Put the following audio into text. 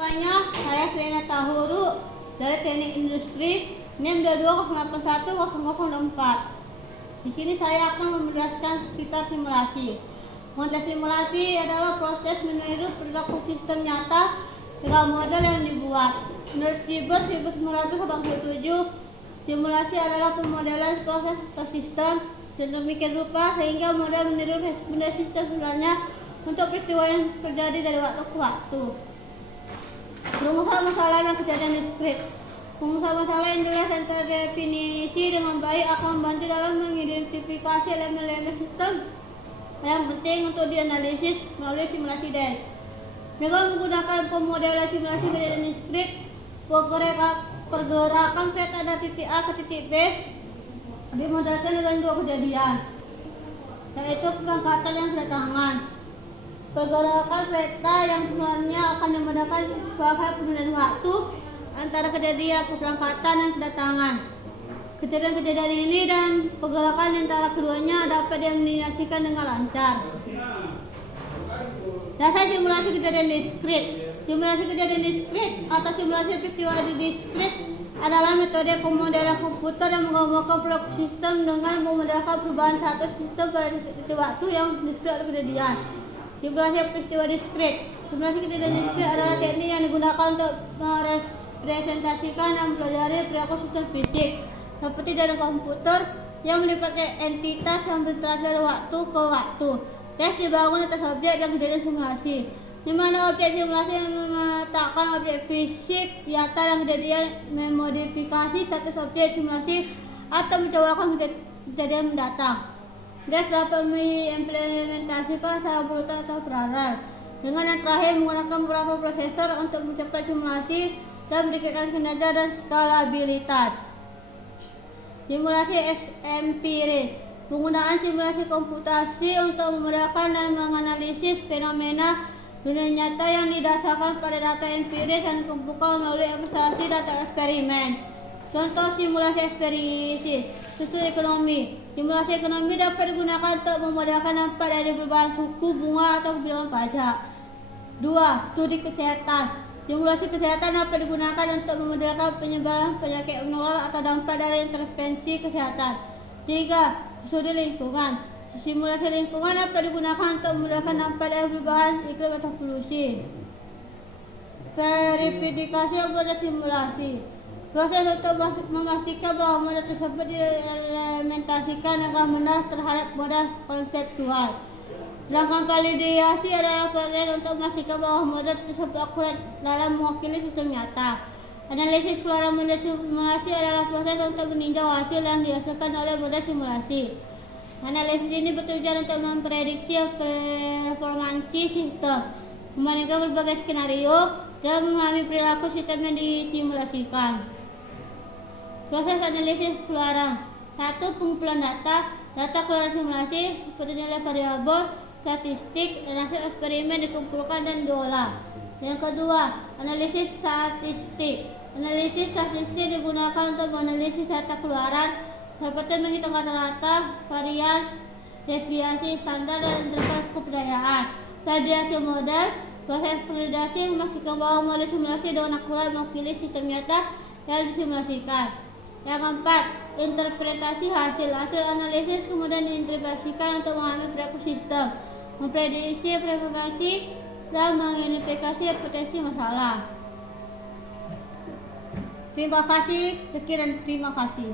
semuanya, saya Selena Tahuru dari Teknik Industri NIM 22081004. Di sini saya akan menjelaskan sekitar simulasi. Model simulasi adalah proses meniru perilaku sistem nyata dengan model yang dibuat. Menurut Siebert 1987, simulasi adalah pemodelan proses atau sistem sedemikian rupa sehingga model meniru respon sistem sebenarnya untuk peristiwa yang terjadi dari waktu ke waktu. Rumusan masalah yang kejadian diskrit. Rumusan masalah yang jelas dan terdefinisi dengan baik akan membantu dalam mengidentifikasi elemen-elemen sistem yang penting untuk dianalisis melalui simulasi DES. Dengan menggunakan pemodelan simulasi kejadian diskrit, pergerakan kereta dari titik A ke titik B dimodelkan dengan dua kejadian, yaitu keberangkatan dan kedatangan. Pergerakan kereta yang sebenarnya akan dimodelkan sebagai perpindahan waktu antara kejadian keberangkatan dan kedatangan. Kejadian-kejadian ini dan pergerakan antara keduanya dapat dianalisasikan dengan lancar. Dasar simulasi kejadian diskrit. Simulasi kejadian diskrit atau simulasi peristiwa diskrit adalah metode pemodelan komputer yang menggambarkan perilaku sistem dengan memodelkan perubahan satu sistem pada titik waktu yang diskrit atau kejadian. Simulasi peristiwa diskrit. Simulasi kejadian diskrit adalah teknik yang digunakan untuk merepresentasikan dan mempelajari perilaku sistem fisik seperti dalam komputer yang melibatkan entitas yang berinteraksi dari waktu ke waktu. Tes dibangun atas objek yang kejadian simulasi, di mana objek simulasi yang meletakkan objek fisik nyata yang kejadian memodifikasi status objek simulasi atau mencobakan kejadian mendatang. Tes dapat mengimplementasikan secara berurutan atau paralel. Dengan yang terakhir menggunakan beberapa prosesor untuk mencapai simulasi dan meningkatkan kinerja dan skalabilitas. Simulasi empiris. Penggunaan simulasi komputasi untuk memodelkan dan menganalisis fenomena dunia nyata yang didasarkan pada data empiris dan dikumpulkan melalui observasi data eksperimen. Contoh simulasi eksperimentis. Studi ekonomi. Simulasi ekonomi dapat digunakan untuk memodelkan dampak dari perubahan suku bunga atau kebijakan pajak. 2. Studi kesehatan. Simulasi kesehatan dapat digunakan untuk memodelkan penyebaran penyakit menular atau dampak dari intervensi kesehatan. 3. Studi lingkungan. Simulasi lingkungan dapat digunakan untuk memodelkan dampak dari perubahan iklim atau polusi. Verifikasi model simulasi. Proses untuk memastikan bahwa model tersebut diimplementasikan dengan benar terhadap model konseptual. Sedangkan validasi adalah proses untuk memastikan bahwa model tersebut akurat dalam mewakili sistem nyata. Analisis keluaran model simulasi adalah proses untuk meninjau hasil yang dihasilkan oleh model simulasi. Analisis ini bertujuan untuk memprediksi performansi sistem, membandingkan berbagai skenario, dan memahami perilaku sistem yang disimulasikan. Proses analisis keluaran. 1. Pengumpulan data. Data keluaran simulasi seperti nilai variabel, statistik, dan hasil eksperimen dikumpulkan dan diolah. Yang kedua, analisis statistik. Analisis statistik digunakan untuk menganalisis data keluaran seperti menghitung rata-rata, varian, deviasi standar, dan interval kepercayaan. Validasi model. Proses validasi memastikan bahwa model simulasi dengan akurat mewakili sistem nyata yang disimulasikan. Yang keempat, interpretasi hasil. Hasil analisis kemudian diinterpretasikan untuk memahami perilaku sistem, memprediksi performansi, dan mengidentifikasi potensi masalah. Terima kasih, sekian dan terima kasih.